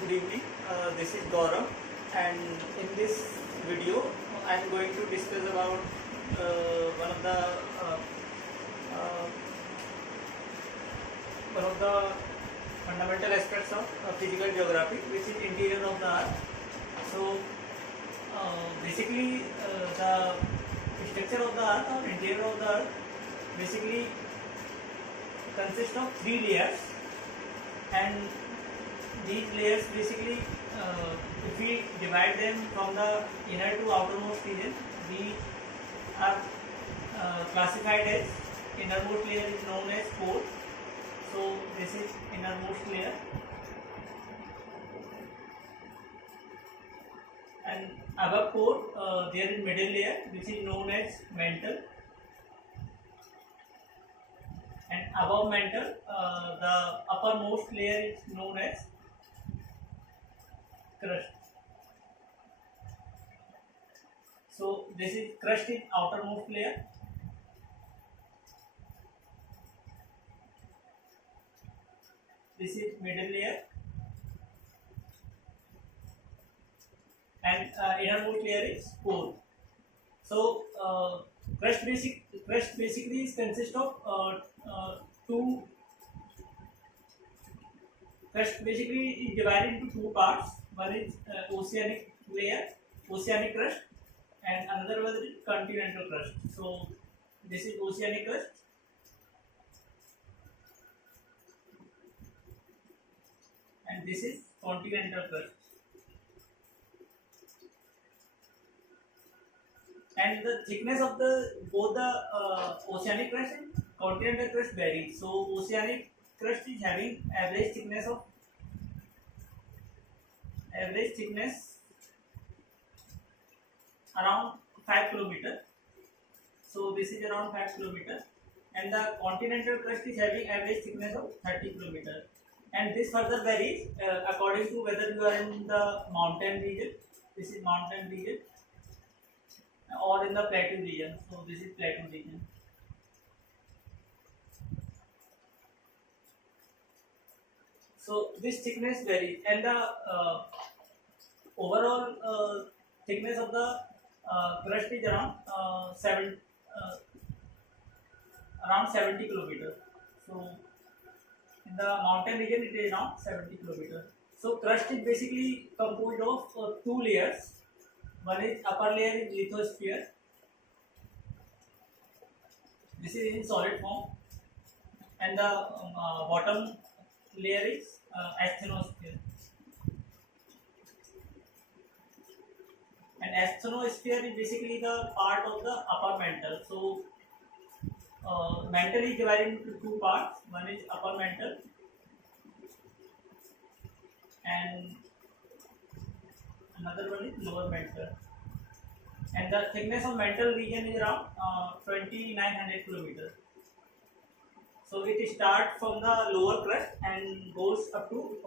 Good evening. This is Gaurav, and in this video, I am going to discuss about one of the uh, uh, one of the fundamental aspects of physical geography, which is interior of the Earth. So, basically, the structure of the Earth or interior of the Earth basically consists of three layers, and these layers basically, if we divide them from the inner to outermost region, we are classified as innermost layer is known as core. So this is innermost layer, and above core there is middle layer which is known as mantle, and above mantle the uppermost layer is known as crust. So this is crust is outermost layer, this is middle layer, and innermost layer is core. So crust basically is consist of two. Crust basically is divided into two parts. One is oceanic layer, oceanic crust, and another one is continental crust. So this is oceanic crust, and this is continental crust. And the thickness of the both the oceanic crust and continental crust varies. So oceanic crust is having average thickness around 5 kilometer. So this is around 5 kilometer, and the continental crust is having average thickness of 30 kilometer. And this further varies according to whether you are in the mountain region. This is mountain region, or in the plateau region. So this is plateau region. So this thickness varies, and the overall thickness of the crust is around 70 kilometers. So in the mountain region it is around 70 kilometers. So crust is basically composed of two layers. One is upper layer is lithosphere. This is in solid form, and the bottom layer is asthenosphere. And asthenosphere is basically the part of the upper mantle. So mantle is divided into two parts. One is upper mantle, and another one is lower mantle. And the thickness of mantle region is around 2900 kilometers. So it starts from the lower crust and goes up to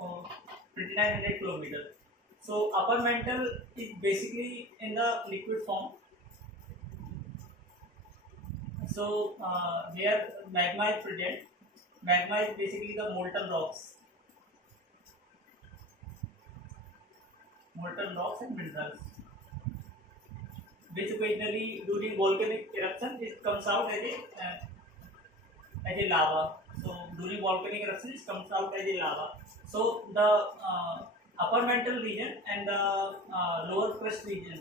2900 kilometers. So upper mantle is basically in the liquid form. So where magma is present. Magma is basically the molten rocks and minerals, which occasionally during volcanic eruption it comes out as a lava. So during volcanic eruption it comes out as a lava. So the upper mantle region and the lower crust region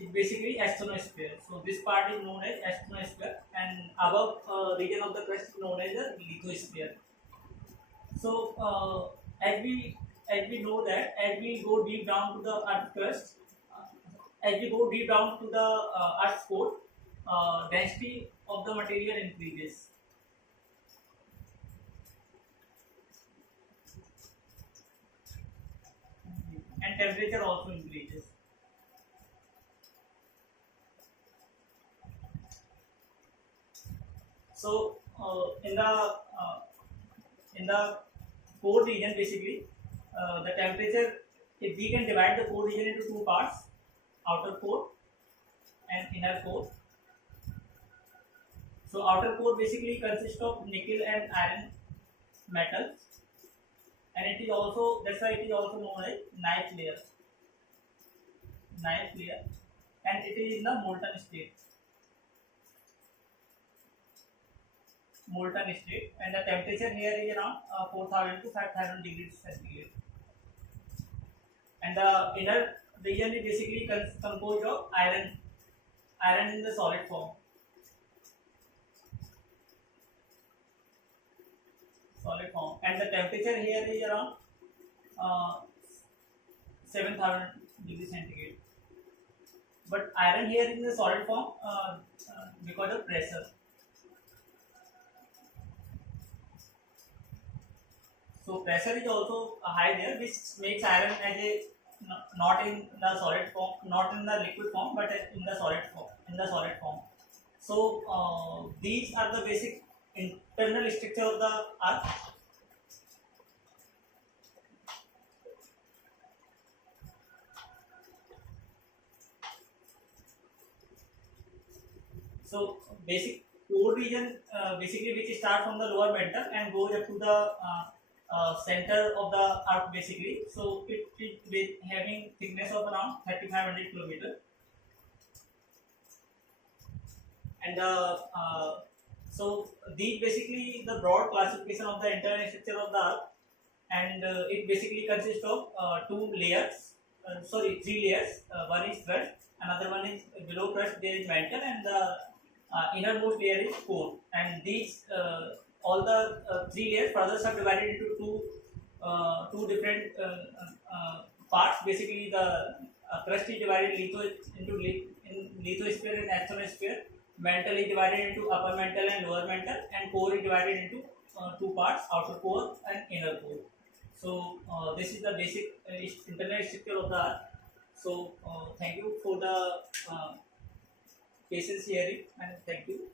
is basically asthenosphere. So this part is known as asthenosphere, and above region of the crust is known as the lithosphere. So as we know that as we go deep down to the earth crust, as we go deep down to the earth's core, density of the material increases. And temperature also increases. So in the core region, basically the temperature, if we can divide the core region into two parts, outer core and inner core. So outer core basically consists of nickel and iron metals, and it is also, that's why it is also known as knife layer. Knife layer, and it is in the molten state. Molten state, and the temperature here is around 4000 to 5000 degrees centigrade. And the inner region is basically composed of iron, iron in the solid form. Solid form, and the temperature here is around 7000 degrees centigrade. But iron here is in the solid form because of pressure. So pressure is also high there, which makes iron as a not in the solid form, not in the liquid form, but in the solid form. In the solid form. So these are the basic internal structure of the earth. So basic core region, basically, which starts from the lower mantle and goes up to the center of the earth basically. So it is having thickness of around 3500 kilometer, and so these basically the broad classification of the internal structure of the earth, and it basically consists of three layers. One is crust, another one is below crust there is mantle, and the innermost layer is core. And these all the three layers further subdivided into two different parts. Basically, the crust is divided into lithosphere and asthenosphere. Mantle is divided into upper mantle and lower mantle, and core is divided into two parts: outer core and inner core. So this is the basic internal structure of the earth. So thank you for the patience hearing, and thank you.